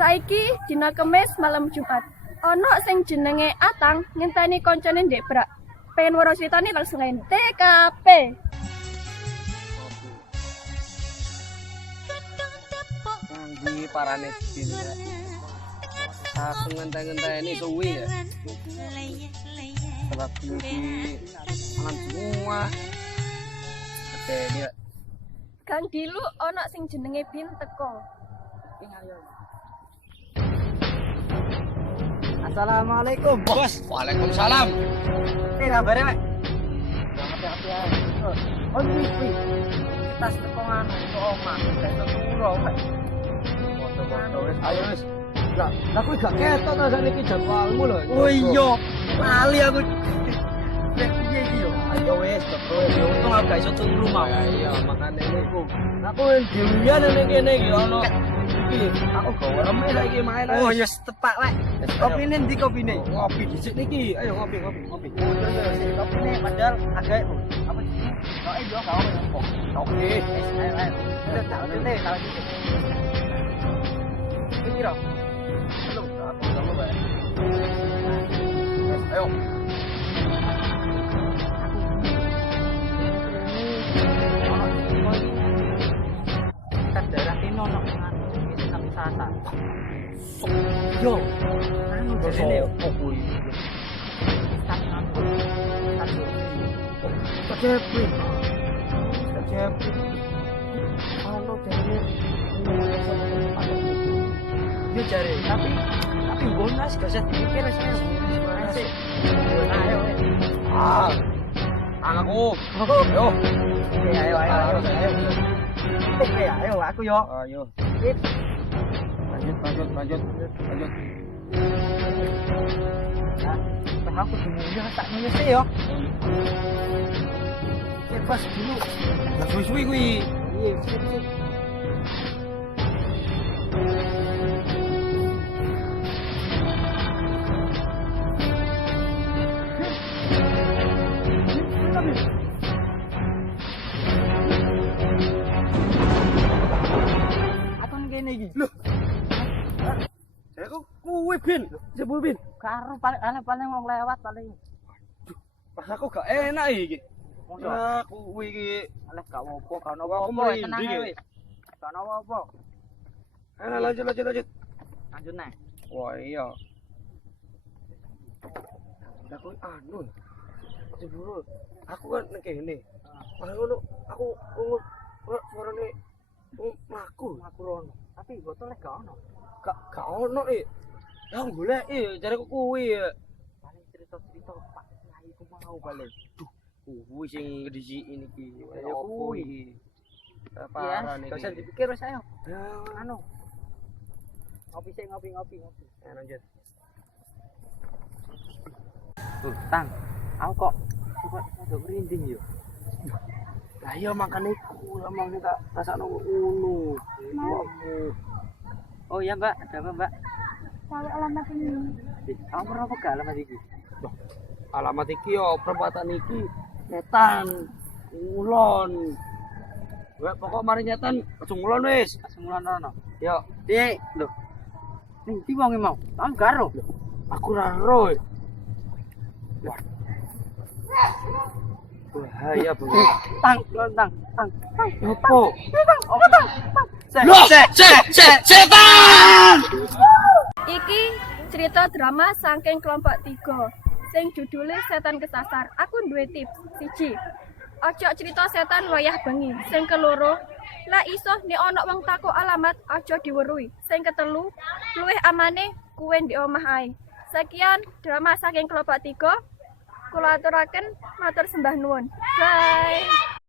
Saiki dina Kemis malam Jumat. Ono sing jenenge Atang ngenteni koncone ndek Brak. Pengen weruh critane langsung ae TKP. Di parane dina. Aku ngenteni suwi ya. Sebab iki mangan semua. Oke, dia. Kang Dilu ono sing jenenge Bin teko. Assalamualaikum, Bos. Waalaikumsalam. Kabare, Mek? Hati-hati ya. Oh, iki. Kita setekongan ke omah, kita turu, Mek. Foto-foto wis, ayo wis. Lah kuwi gak ketok ta sak niki jadwalmu lho. Oh iya, lali aku. Nek piye iki yo? Ayo wis, terus yo untung aku gak iso turu mau. Iya, makane niku. Aku dewian ning kene iki ono. Iki aku gawe reme saiki main. Oh, ya tepak, Lek. Kopine ndi kopine? Ngopi dhisik niki. Ayo ngopi. Kopine padahal agak apa sih? Kok yo gak apa. Oke. Ayo. Tak lanjut. Iki ro. Belum, aku sama Pak. Yes, ayo. Kita darah ini ono bisa sampai sasar. Yo, anu jadi yo. Oh kuwi. Kecepri. Ono jadi yo jare, tapi bonus gak usah dipikir saya. Ayo. Aku. Yo. Ayo. Oke, ayo aku yo. Ayo. Sip. Lanjut. Nah, aku dulu tak nulis yo. Bebas dulu. Lah suwi-suwi kuwi. Iya, sip. Apaan kene iki? Loh. Aku kuwi Bin, jebul Bin. Karo paling wong lewat paling. Pas aku gak enak iki. Mosok Aku kuwi iki. aleh gak apa-apa, gak ono Aku apa-apa, merinding tenang ya. ae wis. Gak ono apa-apa. Ayo lanjut. Lanjut nih. Wah iya. Aku anu. Jebul. Aku kan ning kene. Pas ngono aku suarane mlaku. Aku rono. Tapi botolnya gak ono. Gak ono iki. Ya golek jareku kuwi ya. Paling cerita-cerita Pak Kiai ku mau balik. Kuwi sing ngedisi iki. Ya kuwi. Parah Iya, nih. gak usah dipikir wis ayo. Ya, Anu. Ngopi sik ngopi. lanjut. Tuh, Tang. Aku kok udah merinding yo. Lah iya makane iku emang tak rasakno ngono. Oh iya, Mbak. Ada apa, Mbak? Tahu alamat ini. Kamu pernah apa gak alamat iki? Alamat iki yo perempatan iki setan ngulon. Wek pokok mari nyetan aja ngulon wis. Semulan rono. Yo, Dik, lho. Ning ndi wonge mau? Kamu karo. aku ra ero. Bahaya banget. Tang. Opo? Setan! Iki cerita drama saking kelompok 3 sing judulnya Setan Kesasar. Aku duwe tips. 1. Ojo cerita setan wayah bengi. Sing keloro, lah iso nek ana wong takok alamat aja diweruhi. Sing ketelu, luwih amane kuwe ndek omah ae. Sekian drama saking kelompok 3. Kula aturaken matur sembah nuwun. Bye.